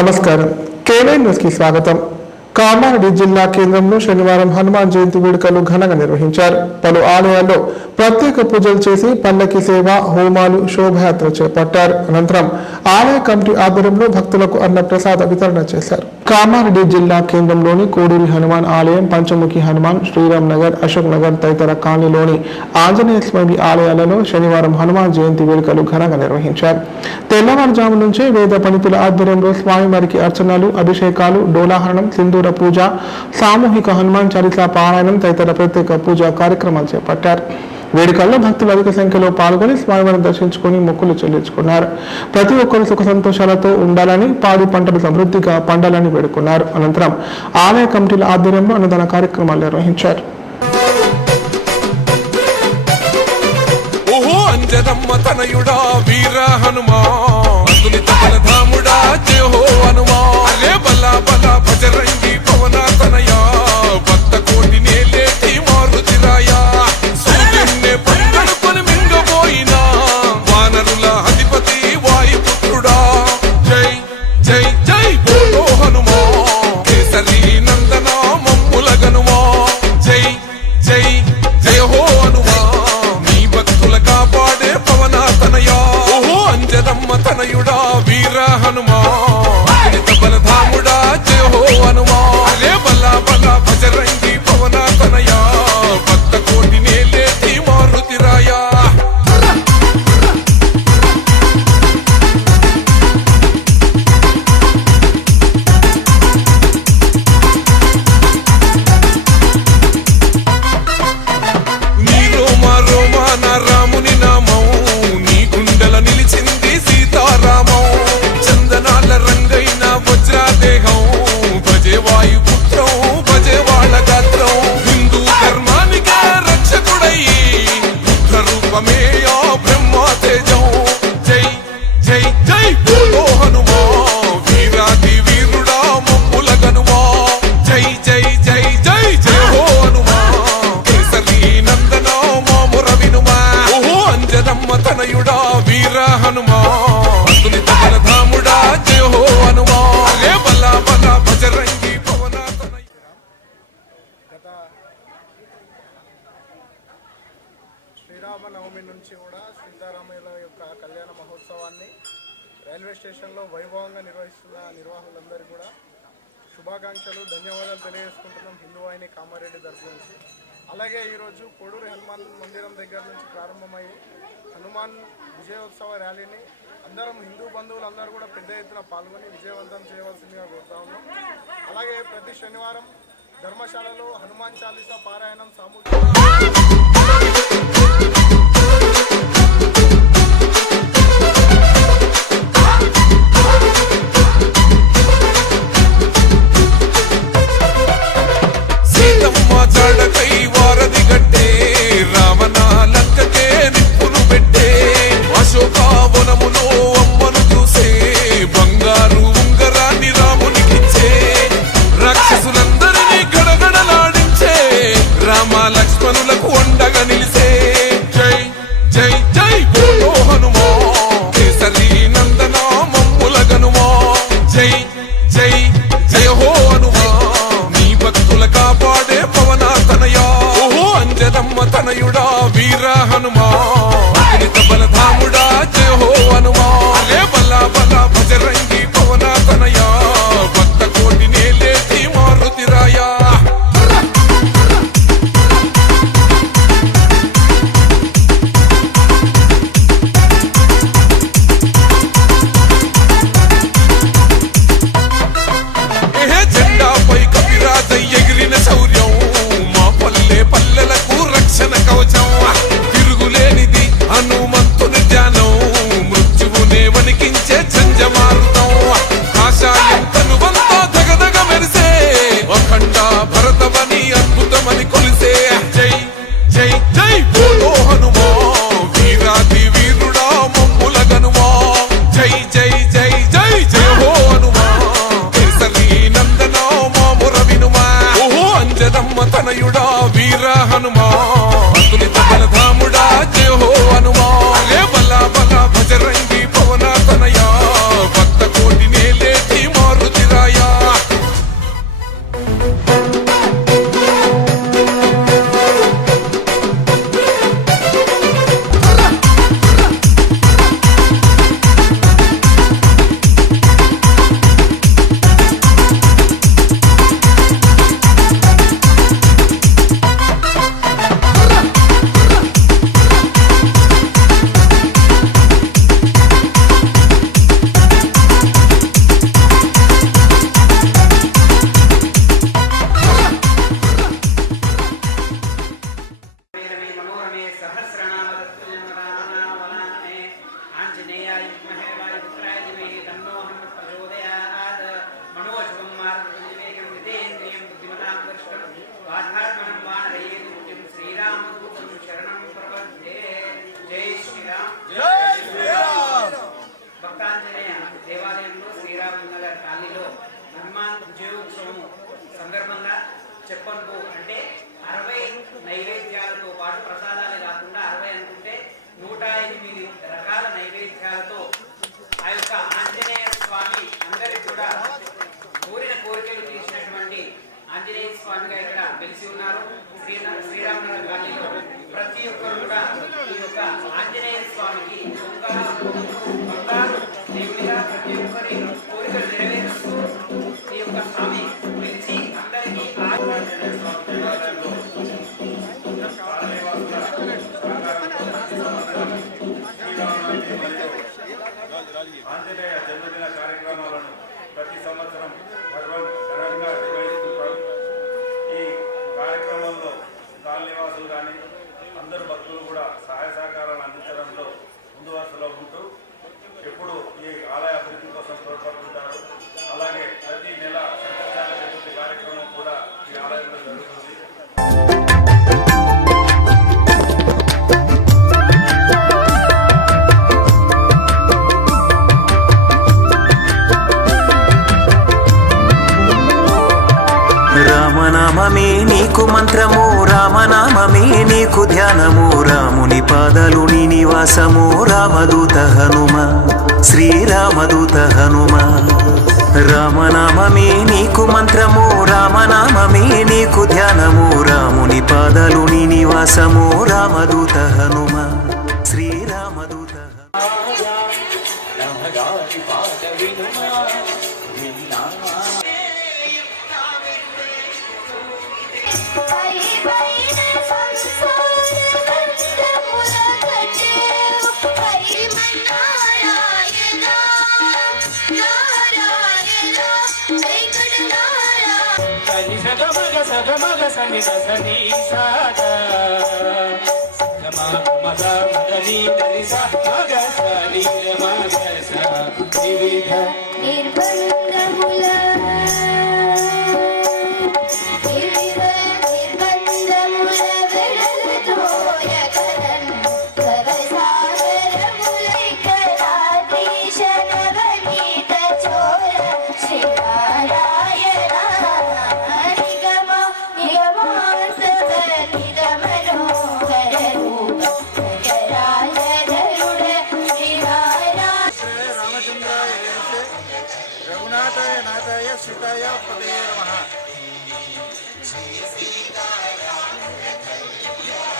నమస్కారం. KY news కి స్వాగతం. కామారెడ్డి జిల్లా కేంద్రంలో శనివారం హనుమాన్ జయంతి వేడుకలు ఘనంగా నిర్వహించారు. పలు ఆలయాల్లో ప్రత్యేక పూజలు చేసి పల్లకి సేవ, హోమాలు, శోభయాత్ర చేపట్టారు. అనంతరం ఆలయ కమిటీ ఆధ్వర్యంలో భక్తులకు అన్న ప్రసాద వితరణ చేశారు. కామారెడ్డి జిల్లా కేంద్రంలోని కోడూరి హనుమాన్ ఆలయం, పంచముఖి హనుమాన్, శ్రీరామ్ నగర్, అశోక్ నగర్ తదితర కాలనీలోని ఆంజనేయ స్వామి ఆలయాలలో శనివారం హనుమాన్ జయంతి వేడుకలు ఘనంగా నిర్వహించారు. తెల్లవారుజాము నుంచే వేద పండితుల ఆధ్వర్యంలో స్వామివారికి అర్చనలు, అభిషేకాలు, డోలాహరణం, సింధూర పూజ, సామూహిక హనుమాన్ చాలీసా పారాయణం తదితర ప్రత్యేక పూజా కార్యక్రమాలు చేపట్టారు. వేడుకల్లో భక్తులు అధిక సంఖ్యలో పాల్గొని స్వామివారిని దర్శించుకుని మొక్కులు చెల్లించుకున్నారు. ప్రతి ఒక్కరు సుఖ సంతోషాలతో ఉండాలని, పాడి పంటలు సమృద్ధిగా పండాలని వేడుకున్నారు. అనంతరం ఆలయ కమిటీల ఆధ్వర్యంలో అన్నదాన కార్యక్రమాలు నిర్వహించారు. తనయుడా వీర హనుమా బలధాముడా జయ హో హనుమా అరే బల బల భజరంగి పవన తనయా భక్త కోటి నేలేటి మారుతిరాయా నీ రోమా రోమా నా రాముని నామం నీ గుండెల నిలిచింది సీతారామం చందనాల రంగైన వజ్రాదేహం భజే వాయుపుత్రం భజే వాళ్ళ గాత్రం హిందూ ధర్మానికి రక్షకుడయ్యి బుద్ధ రూపమే ఆ బ్రహ్మ తేజం జై జై జై బోలో హనుమా వీరాది వీరుడా మమ్ముల గనుమా జై జై జై జై జయ హో హనుమా కేసరి నందన మాముర వినుమా ఓహో అంజనమ్మ తనయుడా వీర హనుమా బలధాముడా జయ హో హనుమా అరే బల బల భజరంగి పవన గత శ్రీరామనవమి నుంచి కూడా సీతారామయ్యల యొక్క కళ్యాణ మహోత్సవాన్ని రైల్వే స్టేషన్లో వైభవంగా నిర్వహిస్తున్న నిర్వాహకులందరికీ కూడా శుభాకాంక్షలు, ధన్యవాదాలు తెలియజేసుకుంటున్నాం హిందూ వాహిని కామారెడ్డి తరఫు నుంచి. అలాగే ఈరోజు కోడూరి హనుమాన్ మందిరం దగ్గర నుంచి ప్రారంభమయ్యి హనుమాన్ విజయోత్సవ ర్యాలీని అందరం హిందూ బంధువులు అందరూ కూడా పెద్ద ఎత్తున పాల్గొని విజయవంతం చేయవలసిందిగా కోరుతా ఉన్నాం. అలాగే ప్రతి శనివారం ధర్మశాలలో హనుమాన్ చాలీసా పారాయణం సామూహిక సీతమ్మ జాడకై వారధి గట్టే రావణ లంకకే నిప్పులు పెట్టే అశోకావనములో అమ్మను చూసే బంగారు ఉంగరాన్ని రామునికిచ్చే రాక్షసులందరినీ గడగడలాడించే రామ లక్ష్మణులకు అండగా నిలిసే ఉప్పంతో అంటే 60 నైవేద్యాలతో పాటు ప్రసాదాలు కాకుండా 60 అనుకుంటే 108 రకాల నైవేద్యాలతో ఆ యొక్క ఆంజనేయ స్వామి అందరికి కూడా కోరిన కోరికలు తీర్చినటువంటి ఆంజనేయ స్వామిగా ఇక్కడ వెలిసి ఉన్నారు. శ్రీరామనగర్ కాలనీలో ప్రతి ఒక్కరు కూడా ఈ యొక్క ఆంజనేయ స్వామికి బంగారు దేవుడిగా ప్రతి ఒక్కరి కోరికలు నెరవేరుస్తూ ఈ యొక్క స్వామి వెలిసి అందరికీ ఆంజనేయ జన్మదిన కార్యక్రమాలను ప్రతి సంవత్సరం ఘనంగా నిర్వహిస్తుంటారు. ఈ కార్యక్రమంలో కాలనీవాసులు కానీ అందరు భక్తులు కూడా సహాయ సహకారాలు అందించడంలో ముందు వరుసలో ఉంటూ ఎప్పుడు ఈ ఆలయ అభివృద్ధి కోసం తోడ్పడుతుంటారు. అలాగే ప్రతి నెల సంకల్పాల చతుర్థి కార్యక్రమం కూడా ఈ ఆలయంలో జరుగుతుంది. రామనామమే నీకు మంత్రము, రామనామమే నీకు ధ్యానము, రాముని పాదలు నీ నివాసము, రామదూత హనుమ, శ్రీరామదూత హనుమ. రామనామమే నీకు మంత్రము, రామనామమే నీకు ధ్యానము, రాముని పాదలు నీ నివాసము, రామదూత హనుమ, శ్రీరామదూత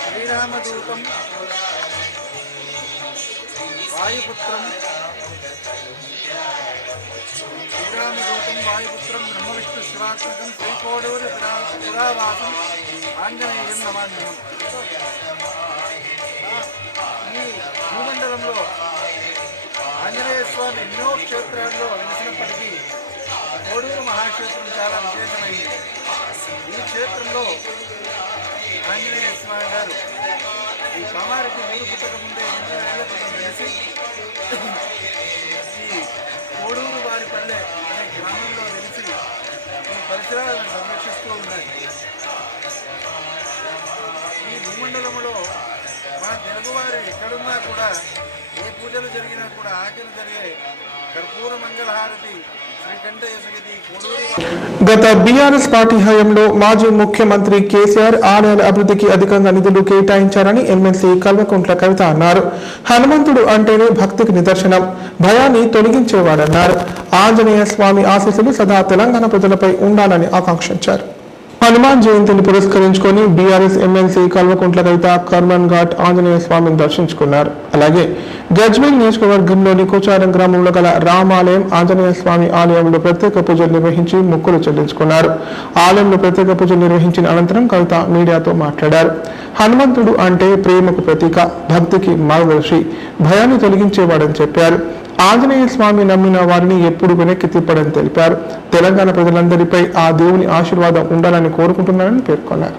శ్రీరామదూతం వాయుపుత్రం బ్రహ్మ విష్ణు శివాత్మకం శ్రీకోడూరు పురావాసం ఆంజనేయం నమామ్యహం. ఈ భూమండలంలో ఆంజనేయ స్వామి ఎన్నో క్షేత్రాల్లో వెలిసినప్పటికీ కోడూరు మహాక్షేత్రం చాలా విశేషమైంది. ఈ క్షేత్రంలో ఆంజనేయ స్వామి గారు ఈ కామారెడ్డి ఊరు పుట్టక ముందే 8 ఏళ్ల క్రితం వెలిసి ఈ కోడూరు వారిపల్లె అనే గ్రామంలో వెలిసి ఈ పరిసరాలను సంరక్షిస్తూ ఉన్నాయి. ఈ భూమండలంలో మన తెలుగువారు ఎక్కడున్నా కూడా ఏ పూజలు జరిగినా కూడా ఆచరణ జరిగే కర్పూర మంగళహారతి గత బీఆర్ఎస్ పార్టీ హయాంలో మాజీ ముఖ్యమంత్రి కేసీఆర్ ఆలయాల అభివృద్ధికి అధికంగా నిధులు కేటాయించారని ఎమ్మెల్సీ కల్వకుంట్ల కవిత అన్నారు. హనుమంతుడు అంటేనే భక్తికి నిదర్శనం, భయాన్ని తొలగించేవాడన్నారు. ఆంజనేయ స్వామి ఆశీస్సులు సదా తెలంగాణ ప్రజలపై ఉండాలని ఆకాంక్షించారు. హనుమాన్ జయంతిని పురస్కరించుకొని బీఆర్ఎస్ ఎమ్మెల్సీ కల్వకుంట్ల కవిత కర్మన్ ఘాట్ ఆంజనేయ స్వామిని దర్శించుకున్నారు. అలాగే గజ్వేల్ నియోజకవర్గంలోని కోచారం గ్రామంలో గల రామాలయం ఆంజనేయ స్వామి ఆలయంలో ప్రత్యేక పూజలు నిర్వహించి మొక్కులు చెల్లించుకున్నారు. ఆలయంలో ప్రత్యేక పూజలు నిర్వహించిన అనంతరం కవిత మీడియాతో మాట్లాడారు. హనుమంతుడు అంటే ప్రేమకు ప్రతీక, భక్తికి మార్గదర్శి, భయాన్ని తొలగించేవాడని చెప్పారు. ఆంజనేయ స్వామి నమ్మిన వారిని ఎప్పుడు వెనక్కి తిప్పడని తెలిపారు. తెలంగాణ ప్రజలందరిపై ఆ దేవుని ఆశీర్వాదం ఉండాలని కోరుకుంటున్నారని పేర్కొన్నారు.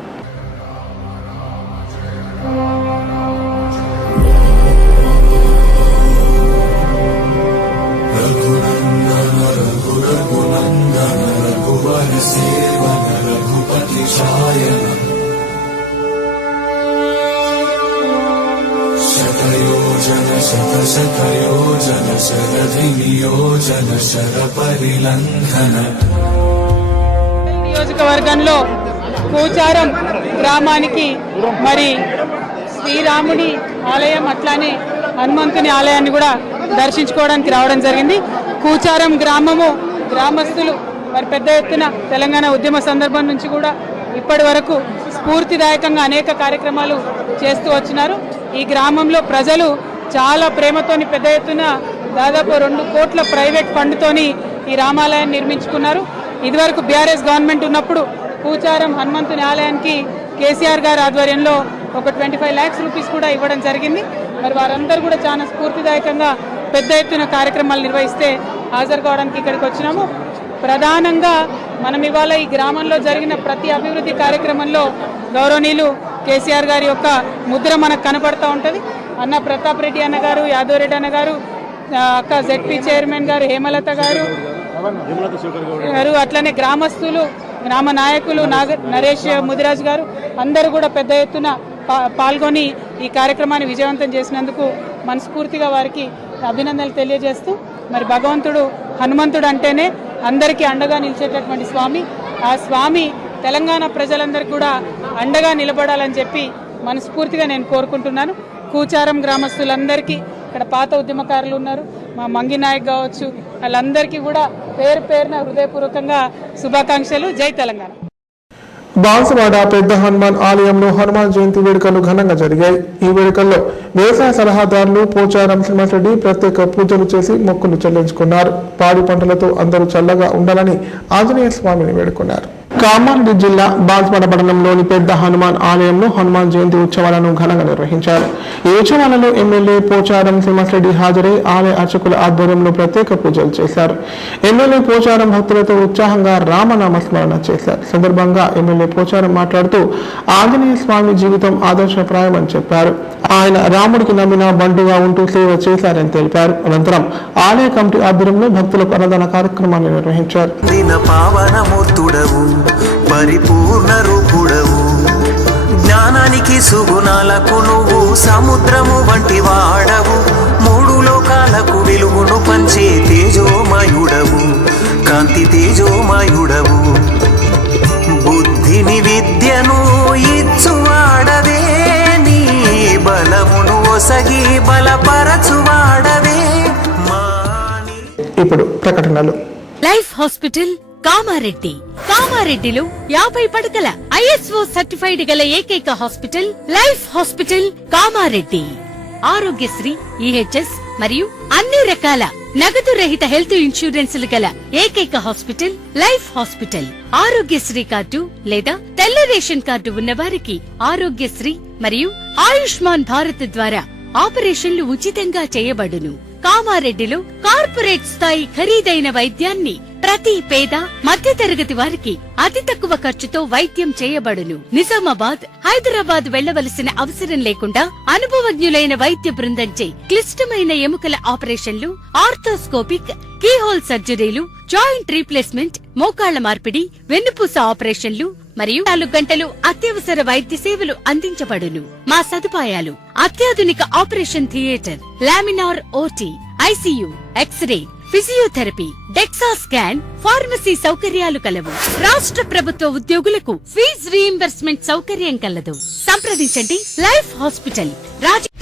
శతశతయోజన శరధినియోజన శర పరిలంఘన. నియోజకవర్గంలో కూచారం గ్రామానికి మరి శ్రీరాముడి ఆలయం అట్లానే హనుమంతుని ఆలయాన్ని కూడా దర్శించుకోవడానికి రావడం జరిగింది. కూచారం గ్రామస్తులు మరి పెద్ద ఎత్తున తెలంగాణ ఉద్యమ సందర్భం నుంచి కూడా ఇప్పటి వరకు స్ఫూర్తిదాయకంగా అనేక కార్యక్రమాలు చేస్తూ వచ్చినారు. ఈ గ్రామంలో ప్రజలు చాలా ప్రేమతోని పెద్ద ఎత్తున దాదాపు 2 కోట్ల ప్రైవేట్ ఫండ్తోని ఈ రామాలయాన్ని నిర్మించుకున్నారు. ఇదివరకు బీఆర్ఎస్ గవర్నమెంట్ ఉన్నప్పుడు కూచారం హనుమంతుని ఆలయానికి కేసీఆర్ గారి ఆధ్వర్యంలో ఒక 25 lakhs రూపీస్ కూడా ఇవ్వడం జరిగింది. మరి వారందరూ కూడా చాలా స్ఫూర్తిదాయకంగా పెద్ద ఎత్తున కార్యక్రమాలు నిర్వహిస్తే హాజరు కావడానికి ఇక్కడికి వచ్చినాము. ప్రధానంగా మనం ఇవాళ ఈ గ్రామంలో జరిగిన ప్రతి అభివృద్ధి కార్యక్రమంలో గౌరవనీయులు కేసీఆర్ గారి యొక్క ముద్ర మనకు కనపడతా ఉంటుంది. అన్న ప్రతాప్ రెడ్డి అన్న గారు, యాదవ్ రెడ్డి అన్న గారు, అక్క జెడ్పీ చైర్మన్ గారు హేమలత గారు, అట్లనే గ్రామస్తులు, గ్రామ నాయకులు నరేష్ ముదిరాజ్ గారు అందరూ కూడా పెద్ద ఎత్తున పాల్గొని ఈ కార్యక్రమాన్ని విజయవంతం చేసినందుకు మనస్ఫూర్తిగా వారికి అభినందనలు తెలియజేస్తూ, మరి భగవంతుడు హనుమంతుడు అంటేనే అందరికీ అండగా నిలిచేటటువంటి స్వామి. ఆ స్వామి తెలంగాణ ప్రజలందరికీ కూడా అండగా నిలబడాలని చెప్పి మనస్ఫూర్తిగా నేను కోరుకుంటున్నాను. కూచారం గ్రామస్తులందరికీ, ఇక్కడ పాత ఉద్యమకారులు ఉన్నారు, మా మంగి నాయక్ కావచ్చు, వాళ్ళందరికీ కూడా పేరు పేరున హృదయపూర్వకంగా శుభాకాంక్షలు. జై తెలంగాణ. బాన్సువాడ పెద్ద హనుమాన్ ఆలయంలో హనుమాన్ జయంతి వేడుకలు ఘనంగా జరిగాయి. ఈ వేడుకల్లో వ్యవసాయ సలహాదారులు పోచారం శ్రీనివాసరెడ్డి ప్రత్యేక పూజలు చేసి మొక్కులు చెల్లించుకున్నారు. పాడి పంటలతో అందరూ చల్లగా ఉండాలని ఆంజనేయ స్వామిని వేడుకున్నారు. కామారెడ్డి జిల్లా బాన్సువాడ పట్టణంలోని పెద్ద హనుమాన్ ఆలయంలో హనుమాన్ జయంతి ఉత్సవాలను ఘనంగా నిర్వహించారు. ఈ ఉత్సవాలలో ఎమ్మెల్యే పోచారం శ్రీనివాసరెడ్డి హాజరై ఆలయ అర్చకుల ఆధ్వర్యంలో ప్రత్యేక పూజలు చేశారు. ఎమ్మెల్యే పోచారం భక్తులతో ఉత్సాహంగా రామనామస్మరణ చేశారు. సందర్భంగా ఎమ్మెల్యే పోచారం మాట్లాడుతూ ఆంజనేయ స్వామి జీవితం ఆదర్శప్రాయమని చెప్పారు. ఆయన రాముడికి నమ్మిన బంటుగా ఉంటూ సేవ చేశారని తెలిపారు. అనంతరం ఆలయ కమిటీ ఆధ్వర్యంలో భక్తులకు అన్నదాన కార్యక్రమాన్ని నిర్వహించారు. పరిపూర్ణ రూపుడవు, జ్ఞానానికి సుగుణాలకు నువ్వు సముద్రము వంటి వాడవు, 3 లోకాలకు వెలుగును పంచే తేజోమయుడవు, కాంతి తేజోమయుడవు, బుద్ధిని విద్యను ఇచ్చువాడవే, నీ బలమును ఒసగి బలపరచువాడవే. ఇప్పుడు ప్రకటనలు. లైఫ్ హాస్పిటల్ కామారెడ్డిలో 50 పడకల ISO సర్టిఫైడ్ గల ఏకైక hospital life hospital Kamareddy. Aarogyasri, EHS మరియు అన్ని రకాల నగదు రహిత హెల్త్ ఇన్సూరెన్సులు గల ఏకైక hospital life hospital. Aarogyasri card లేదా తెల్ల రేషన్ కార్డు ఉన్న వారికి ఆరోగ్యశ్రీ మరియు ఆయుష్మాన్ భారత్ ద్వారా ఆపరేషన్లు ఉచితంగా చేయబడును. కామారెడ్డిలో కార్పొరేట్ స్థాయి ఖరీదైన వైద్యాన్ని ప్రతి పేద మధ్యతరగతి వారికి అతి తక్కువ ఖర్చుతో వైద్యం చేయబడును. నిజామాబాద్, హైదరాబాద్ వెళ్లవలసిన అవసరం లేకుండా అనుభవజ్ఞులైన వైద్య బృందంచే క్లిష్టమైన ఎముకల ఆపరేషన్లు, ఆర్థోస్కోపిక్, కీహోల్ సర్జరీలు, జాయింట్ రీప్లేస్మెంట్, మోకాళ్ల మార్పిడి, వెన్నుపూస ఆపరేషన్లు మరియు 4 గంటలు అత్యవసర వైద్య సేవలు అందించబడును. మా సదుపాయాలు: అత్యాధునిక operation theatre, laminar OT, ICU, x ray, physiotherapy, DEXA scan, pharmacy సౌకర్యాలు కలవు. రాష్ట్ర ప్రభుత్వ ఉద్యోగులకు ఫీజు రీయింబర్స్మెంట్ సౌకర్యం కలదు. సంప్రదించండి లైఫ్ హాస్పిటల్.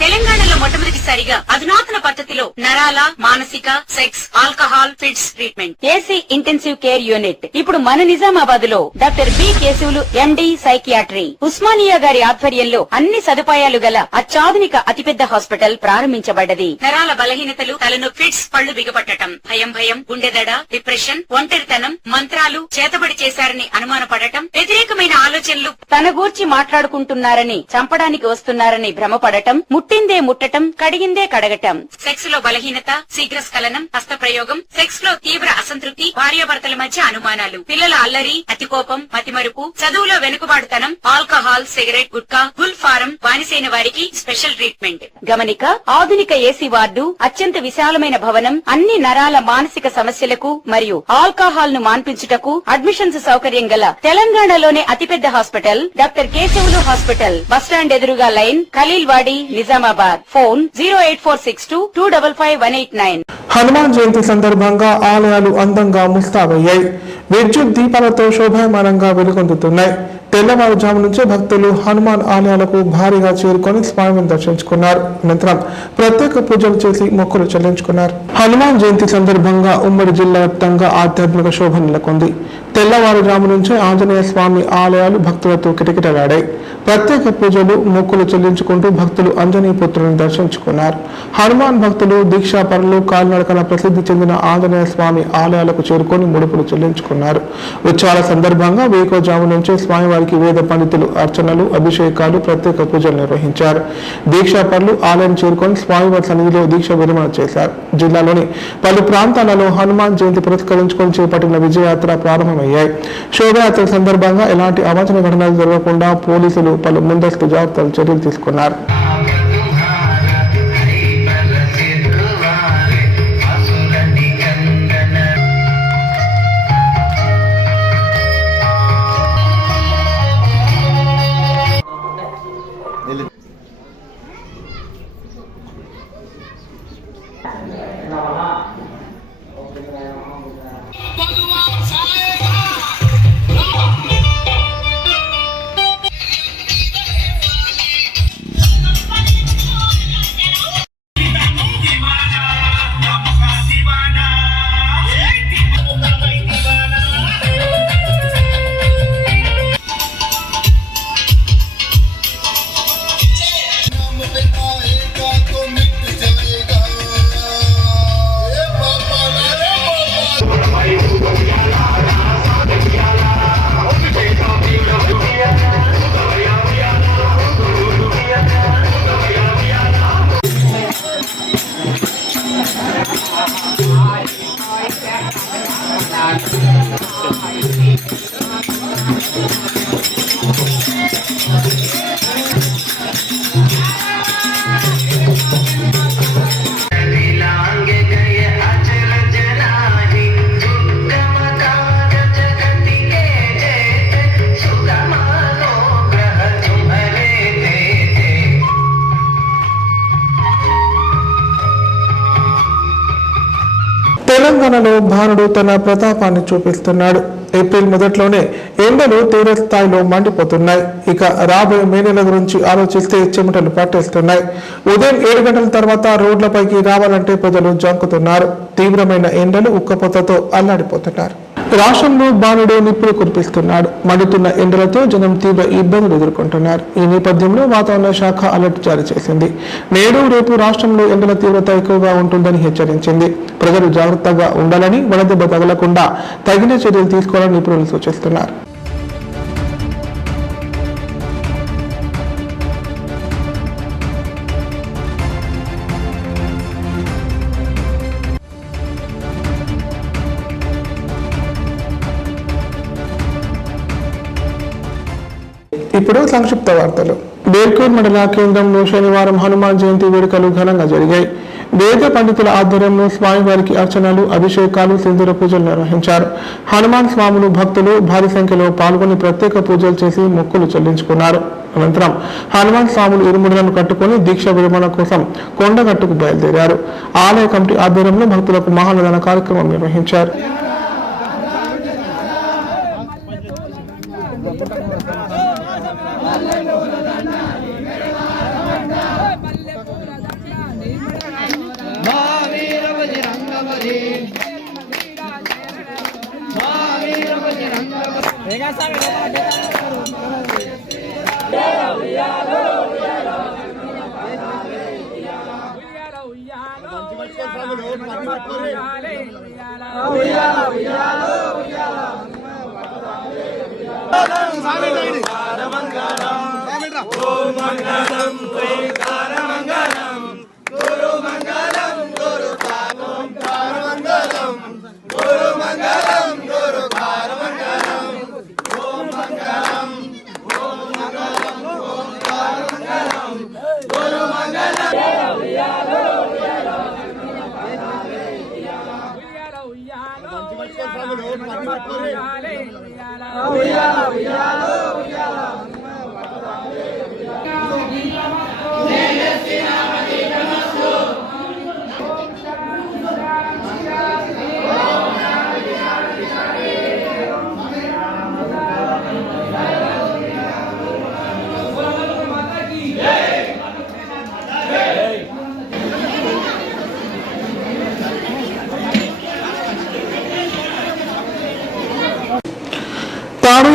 తెలంగాణలో మొట్టమొదటిసారిగా అధునాతన పద్ధతిలో నరాల, మానసిక, sex, alcohol, fits treatment, AC intensive care unit ఇప్పుడు మన నిజామాబాద్ లో doctor B Keshavulu MD psychiatry, Osmania గారి ఆధ్వర్యంలో అన్ని సదుపాయాలు గల అత్యాధునిక అతిపెద్ద హాస్పిటల్ ప్రారంభించబడ్డది. నరాల బలహీనతలు, తలనొప్పి, ఫిట్స్, పళ్లు బిగపట్టడం, భయం, గుండెదడ, డిప్రెషన్, ఒంటరితనం, మంత్రాలు చేతబడి చేశారని అనుమానపడటం, వ్యతిరేకమైన ఆలోచనలు, తన గూర్చి మాట్లాడుకుంటున్నారని, చంపడానికి వస్తున్నారని భ్రమపడటం, ముట్టిందే ముట్టటం, కడిగిందే కడగటం, సెక్స్ లో బలహీనత, శీఘ్రస్ఖలనం, హస్తప్రయోగం, సెక్స్ లో తీవ్ర అసంతృప్తి, భార్యాభర్తల మధ్య అనుమానాలు, పిల్లల అల్లరి, అతికోపం, మతిమరుపు, చదువులో వెనుకబాటుతనం, alcohol, cigarette, gutka, Gul form బానిసైన వారికి స్పెషల్ ట్రీట్మెంట్. గమనిక: ఆధునిక ఏసీ వార్డు, అత్యంత విశాలమైన భవనం, అన్ని నరాల మానసిక సమస్యలకు మరియు ఆల్కహాల్ ను మాన్పించుటకు అడ్మిషన్స్ సౌకర్యం గల తెలంగాణలోనే అతిపెద్ద hospital doctor Keshavulu hospital. Bus stand ఎదురుగా లైన్, ఖలీల్వాడి, నిజామాబాద్. ఫోన్ 08462255189. హనుమాన్ జయంతి సందర్భంగా ఆలయాలు అందంగా ముస్తాబయ్యాయి. విద్యుత్ దీపాలతో శోభాయమానంగా వెలుగొందుతున్నాయి. తెల్లవారుజాము నుంచే భక్తులు హనుమాన్ ఆలయాలకు భారీగా చేరుకొని స్వామిని దర్శించుకున్నారు. అనంతరం ప్రత్యేక పూజలు చేసి మొక్కులు చెల్లించుకున్నారు. హనుమాన్ జయంతి సందర్భంగా ఉమ్మడి జిల్లా వ్యాప్తంగా ఆధ్యాత్మిక శోభ నెలకొంది. తెల్లవారుజాము నుంచే ఆంజనేయ స్వామి ఆలయాలు భక్తులతో కిటకిటలాడాయి. ప్రత్యేక పూజలు మొక్కులు చెల్లించుకుంటూ భక్తులు ఆంజనేయ పుత్రులను దర్శించుకున్నారు. హనుమాన్ భక్తులు దీక్షాపరులు కాలినడకన ప్రసిద్ధి చెందిన ఆంజనేయ స్వామి ఆలయాలకు చేరుకొని ముడుపులు చెల్లించుకున్నారు. ఉత్సవాల సందర్భంగా వేకోజాము నుంచే స్వామివారికి వేద పండితులు అర్చనలు, అభిషేకాలు, ప్రత్యేక పూజలు నిర్వహించారు. దీక్షాపరులు ఆలయం చేరుకొని స్వామివారి సన్నిధిలో దీక్ష విరమణ చేశారు. జిల్లాలోని పలు ప్రాంతాలలో హనుమాన్ జయంతి పురస్కరించుకొని చేపట్టిన విజయయాత్ర ప్రారంభమయ్యాయి. శోభయాత్ర సందర్భంగా ఎలాంటి అవాంఛనీయ ఘటనలు జరగకుండా పోలీసులు పలు ముందస్తు జాగ్రత్తలు చర్యలు తీసుకున్నారు. తెలంగాణలో భానుడు తన ప్రతాపాన్ని చూపిస్తున్నాడు. ఏప్రిల్ మొదట్లోనే ఎండలు తీవ్ర స్థాయిలో మండిపోతున్నాయి. ఇక రాబోయే మే నెల గురించి ఆలోచిస్తే చెమటలు పట్టేస్తున్నాయి. ఉదయం 7 గంటల తర్వాత రోడ్లపైకి రావాలంటే ప్రజలు జంకుతున్నారు. తీవ్రమైన ఎండలు ఉక్కపోతతో అల్లాడిపోతున్నారు. రాష్ట్రంలో భానుడు నిప్పులు కురిపిస్తున్నాడు. మండుతున్న ఎండలతో జనం తీవ్ర ఇబ్బందులు ఎదుర్కొంటున్నారు. ఈ నేపథ్యంలో వాతావరణ శాఖ అలర్ట్ జారీ చేసింది. నేడు రేపు రాష్ట్రంలో ఎండల తీవ్రత ఎక్కువగా ఉంటుందని హెచ్చరించింది. ప్రజలు జాగ్రత్తగా ఉండాలని, వడదెబ్బ తగలకుండా తగిన చర్యలు తీసుకోవాలని నిపుణులు సూచిస్తున్నారు. ఇప్పుడు సంక్షిప్త వార్తలు. బేర్కూర్ మండల కేంద్రంలో శనివారం హనుమాన్ జయంతి వేడుకలు ఘనంగా జరిగాయి. వేద పండితుల ఆధ్వర్యంలో స్వామివారికి అర్చనలు, అభిషేకాలు, సింధూర పూజలు నిర్వహించారు. హనుమాన్ స్వాములు భక్తులు భారీ సంఖ్యలో పాల్గొని ప్రత్యేక పూజలు చేసి మొక్కులు చెల్లించుకున్నారు. అనంతరం హనుమాన్ స్వాములు ఇరుముడులను కట్టుకుని దీక్ష విరమణ కోసం కొండగట్టుకు బయలుదేరారు. ఆలయ కమిటీ ఆధ్వర్యంలో భక్తులకు మహానదాన కార్యక్రమం నిర్వహించారు.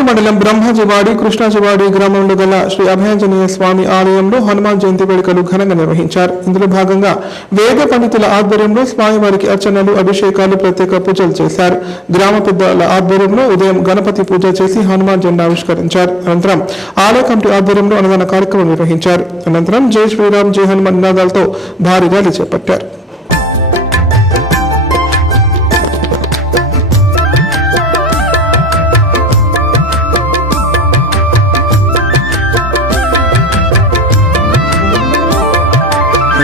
మండలం బ్రహ్మాజివాడి కృష్ణాజివాడి గ్రామంలో గల శ్రీ అభయాంజనేయ స్వామి ఆలయంలో హనుమాన్ జయంతి వేడుకలు ఘనంగా నిర్వహించారు. ఇందులో భాగంగా వేద పండితుల ఆధ్వర్యంలో స్వామివారికి అర్చనలు, అభిషేకాలు, ప్రత్యేక పూజలు చేశారు. గ్రామ పెద్దల ఆధ్వర్యంలో ఉదయం గణపతి పూజ చేసి హనుమాన్ జెండా ఆవిష్కరించారు. అనంతరం ఆలయ కమిటీ ఆధ్వర్యంలో అన్నదాన కార్యక్రమం నిర్వహించారు. అనంతరం జై శ్రీరామ్ జై హనుమాన్ నినాదాలతో భారీ ర్యాలీ చేపట్టారు.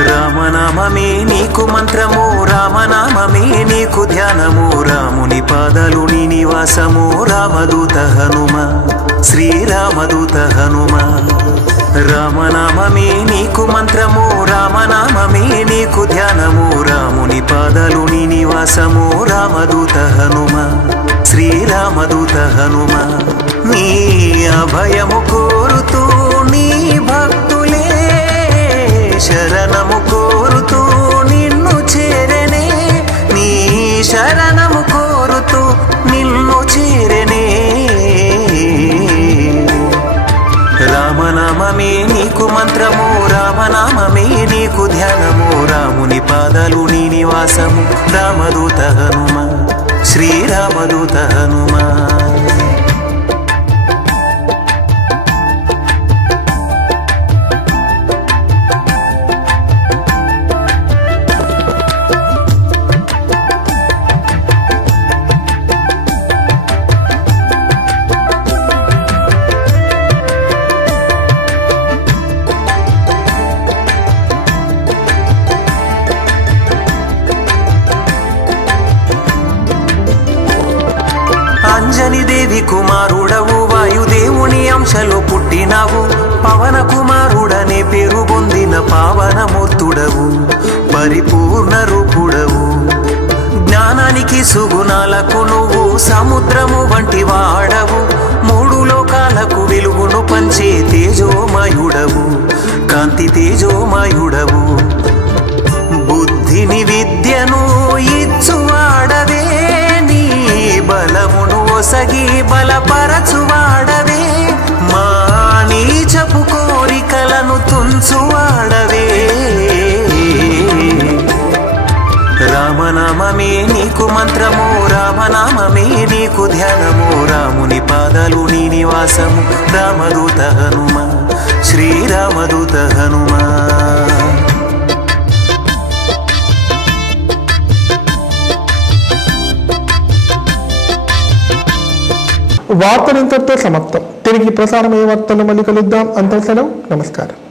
రామనామమే నీకు మంత్రము, రామనామమే నీకు ధ్యానము, రాముని పాదాలు నీ నివాసము, రామదూత హనుమ, శ్రీరామదూత హనుమ. రామనామమే నీకు మంత్రము, రామనామమే నీకు ధ్యానము, రాముని పాదాలు నీ నివాసము, రామదూత హనుమ, శ్రీరామదూత హనుమ. నీ అభయము కోరుతూ నీ భక్తులే శరణము కోరుతూ నిన్ను చేరనే, నీ శరణము కోరుతూ నిన్ను చేరనే. రామనామమే నీకు మంత్రము, రామనామమే నీకు ధ్యానము, రాముని పాదాలు నీ నివాసము, రామదూత హనుమ, శ్రీరామదూత హనుమ. అంజనిదేవి కుమారుడవు, వాయుదేవుని అంశలో పుట్టినావు, పవన కుమారుడనే పేరు పొందిన పావనమూర్తుడవు, పరిపూర్ణ రూపుడవు. జ్ఞానానికి సుగుణాలకు నువ్వు సముద్రము వంటి వాడవు, మూడు లోకాలకు వెలుగును పంచే తేజోమయుడవు, కాంతి తేజోమయుడవు. బుద్ధిని విద్యను ఇచ్చువాడవే, నీ బలమును ఒసగి బలపరచువాడవే, మా నీచపు కోరికలను తుంచువాడవే. రామనామమే నీకు మంత్రము, రామనామమే నీకు ధ్యానము, రాముని పాదాలు నీ నివాసము, రామదూత హనుమ, శ్రీరామదూత హనుమ. వార్తలు ఇంతటితో సమాప్తం. తిరిగి ప్రసారమయ్యే వార్తలు మళ్ళీ కలుద్దాం. అంత సెలవు. నమస్కారం.